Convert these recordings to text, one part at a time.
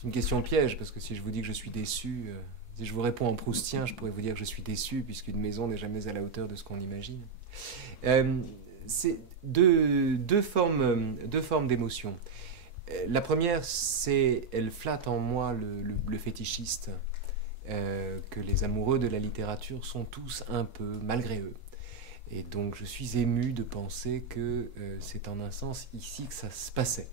C'est une question piège, parce que si je vous dis que je suis déçu, si je vous réponds en proustien, je pourrais vous dire que je suis déçu, puisqu'une maison n'est jamais à la hauteur de ce qu'on imagine. C'est deux formes d'émotion. La première, c'est, elle flatte en moi le fétichiste, que les amoureux de la littérature sont tous un peu, malgré eux. Et donc je suis ému de penser que c'est en un sens ici que ça se passait.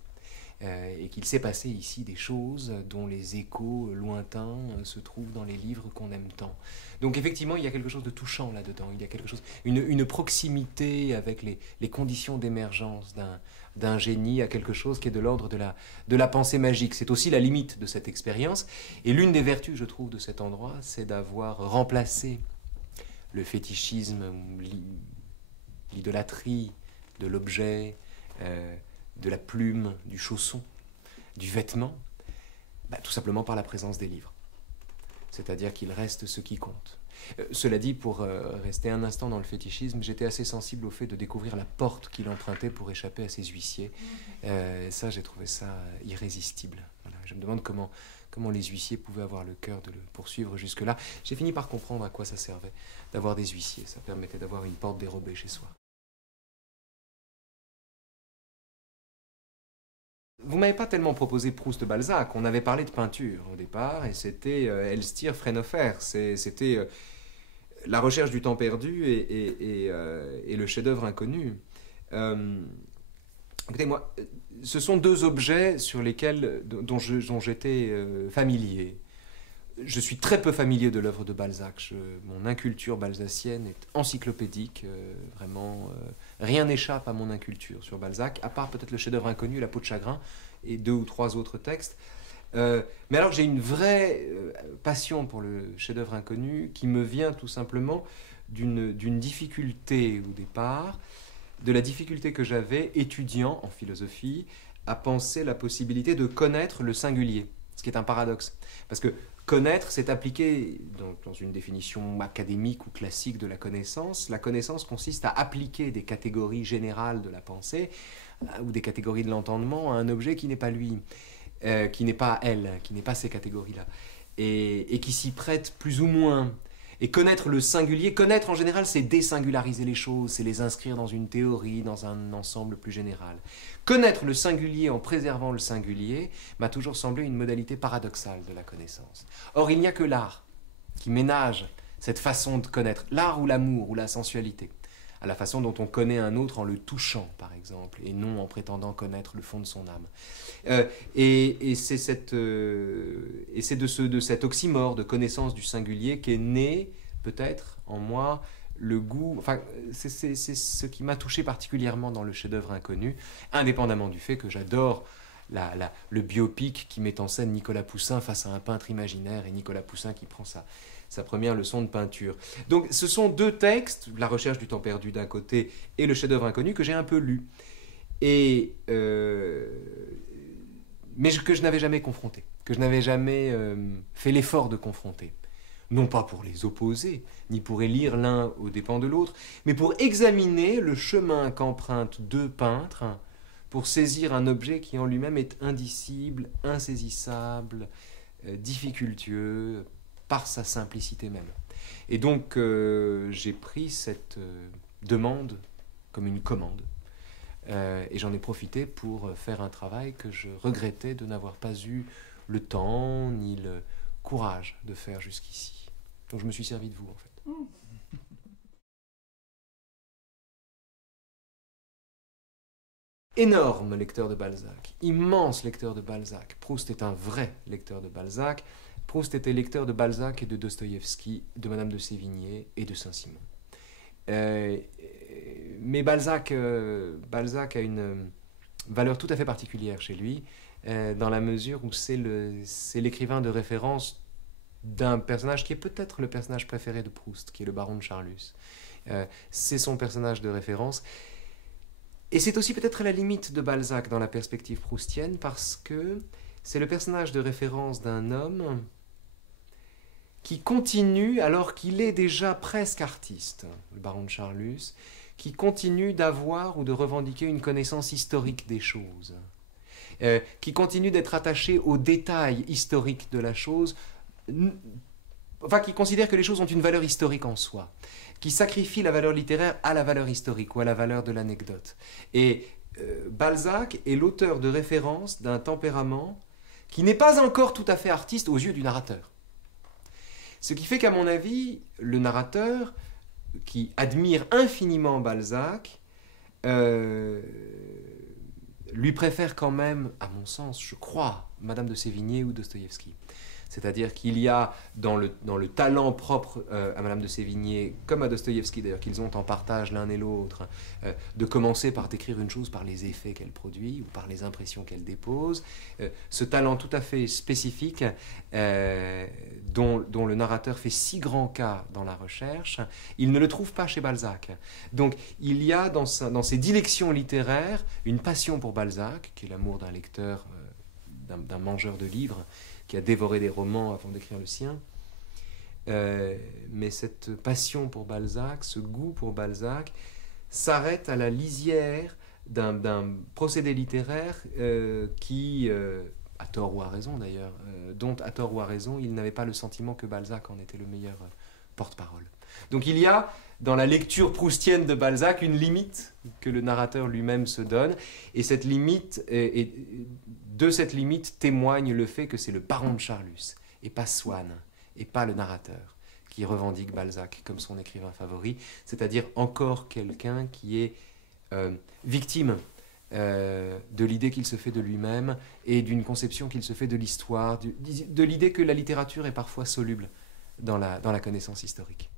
Et qu'il s'est passé ici des choses dont les échos lointains se trouvent dans les livres qu'on aime tant. Donc effectivement, il y a quelque chose de touchant là-dedans. Il y a quelque chose, une proximité avec les conditions d'émergence d'un génie à quelque chose qui est de l'ordre de la pensée magique. C'est aussi la limite de cette expérience. Et l'une des vertus, je trouve, de cet endroit, c'est d'avoir remplacé le fétichisme, l'idolâtrie de l'objet, de la plume, du chausson, du vêtement, tout simplement par la présence des livres. C'est-à-dire qu'il reste ce qui compte. Cela dit, pour rester un instant dans le fétichisme, j'étais assez sensible au fait de découvrir la porte qu'il empruntait pour échapper à ses huissiers. Ça, j'ai trouvé ça irrésistible. Voilà. Je me demande comment les huissiers pouvaient avoir le cœur de le poursuivre jusque-là. J'ai fini par comprendre à quoi ça servait d'avoir des huissiers. Ça permettait d'avoir une porte dérobée chez soi. Vous m'avez pas tellement proposé Proust-Balzac. On avait parlé de peinture au départ, et c'était Elstir Frenofer. C'était la recherche du temps perdu et le chef-d'œuvre inconnu. Écoutez, moi, ce sont deux objets sur lesquels, dont j'étais familier. Je suis très peu familier de l'œuvre de Balzac. Mon inculture balzacienne est encyclopédique. Vraiment, rien n'échappe à mon inculture sur Balzac, à part peut-être le chef-d'œuvre inconnu, La peau de chagrin, et 2 ou 3 autres textes. Mais alors j'ai une vraie passion pour le chef-d'œuvre inconnu qui me vient tout simplement d'une difficulté au départ, de la difficulté que j'avais, étudiant en philosophie, à penser la possibilité de connaître le singulier, ce qui est un paradoxe. Parce que connaître, c'est appliquer, dans une définition académique ou classique de la connaissance consiste à appliquer des catégories générales de la pensée ou des catégories de l'entendement à un objet qui n'est pas lui, qui n'est pas elle, qui n'est pas ces catégories-là, et qui s'y prête plus ou moins. Et connaître le singulier, connaître en général, c'est désingulariser les choses, c'est les inscrire dans une théorie, dans un ensemble plus général. Connaître le singulier en préservant le singulier m'a toujours semblé une modalité paradoxale de la connaissance. Or, il n'y a que l'art qui ménage cette façon de connaître, l'art ou l'amour ou la sensualité, à la façon dont on connaît un autre en le touchant, par exemple, et non en prétendant connaître le fond de son âme. Et c'est de cet oxymore de connaissance du singulier qu'est né, peut-être, en moi, le goût... Enfin, c'est ce qui m'a touché particulièrement dans le chef-d'œuvre inconnu, indépendamment du fait que j'adore le biopic qui met en scène Nicolas Poussin face à un peintre imaginaire, et Nicolas Poussin qui prend sa première leçon de peinture. Donc ce sont 2 textes, La recherche du temps perdu d'un côté et Le chef-d'œuvre inconnu, que j'ai un peu lus, mais que je n'avais jamais confronté, que je n'avais jamais fait l'effort de confronter. Non pas pour les opposer, ni pour élire l'un aux dépens de l'autre, mais pour examiner le chemin qu'empruntent 2 peintres pour saisir un objet qui en lui-même est indicible, insaisissable, difficultueux, par sa simplicité même. Et donc, j'ai pris cette demande comme une commande. Et j'en ai profité pour faire un travail que je regrettais de n'avoir pas eu le temps ni le courage de faire jusqu'ici. Donc je me suis servi de vous, en fait. Énorme lecteur de Balzac, immense lecteur de Balzac. Proust est un vrai lecteur de Balzac. Proust était lecteur de Balzac et de Dostoïevski, de Madame de Sévigné et de Saint-Simon. Mais Balzac a une valeur tout à fait particulière chez lui, dans la mesure où c'est l'écrivain de référence d'un personnage qui est peut-être le personnage préféré de Proust, qui est le baron de Charlus. C'est son personnage de référence. Et c'est aussi peut-être la limite de Balzac dans la perspective proustienne, parce que c'est le personnage de référence d'un homme qui continue, alors qu'il est déjà presque artiste, le baron de Charlus, qui continue d'avoir ou de revendiquer une connaissance historique des choses. qui continue d'être attaché aux détails historiques de la chose, enfin qui considère que les choses ont une valeur historique en soi, qui sacrifie la valeur littéraire à la valeur historique ou à la valeur de l'anecdote. Et Balzac est l'auteur de référence d'un tempérament qui n'est pas encore tout à fait artiste aux yeux du narrateur. Ce qui fait qu'à mon avis, le narrateur, qui admire infiniment Balzac, lui préfère quand même, à mon sens, je crois, Madame de Sévigné ou Dostoïevski. C'est-à-dire qu'il y a dans le talent propre à Madame de Sévigné, comme à Dostoïevski d'ailleurs, qu'ils ont en partage l'un et l'autre, de commencer par décrire une chose par les effets qu'elle produit ou par les impressions qu'elle dépose. Ce talent tout à fait spécifique dont le narrateur fait si grand cas dans la recherche, il ne le trouve pas chez Balzac. Donc il y a dans ses dilections littéraires une passion pour Balzac, qui est l'amour d'un lecteur, d'un mangeur de livres, qui a dévoré des romans avant d'écrire le sien. Mais cette passion pour Balzac, ce goût pour Balzac, s'arrête à la lisière d'un procédé littéraire qui, à tort ou à raison d'ailleurs, dont à tort ou à raison, il n'avait pas le sentiment que Balzac en était le meilleur porte-parole. Donc il y a dans la lecture proustienne de Balzac une limite que le narrateur lui-même se donne, et cette limite, de cette limite témoigne le fait que c'est le baron de Charlus, et pas Swann, et pas le narrateur, qui revendique Balzac comme son écrivain favori, c'est-à-dire encore quelqu'un qui est victime de l'idée qu'il se fait de lui-même, et d'une conception qu'il se fait de l'histoire, de l'idée que la littérature est parfois soluble dans la connaissance historique.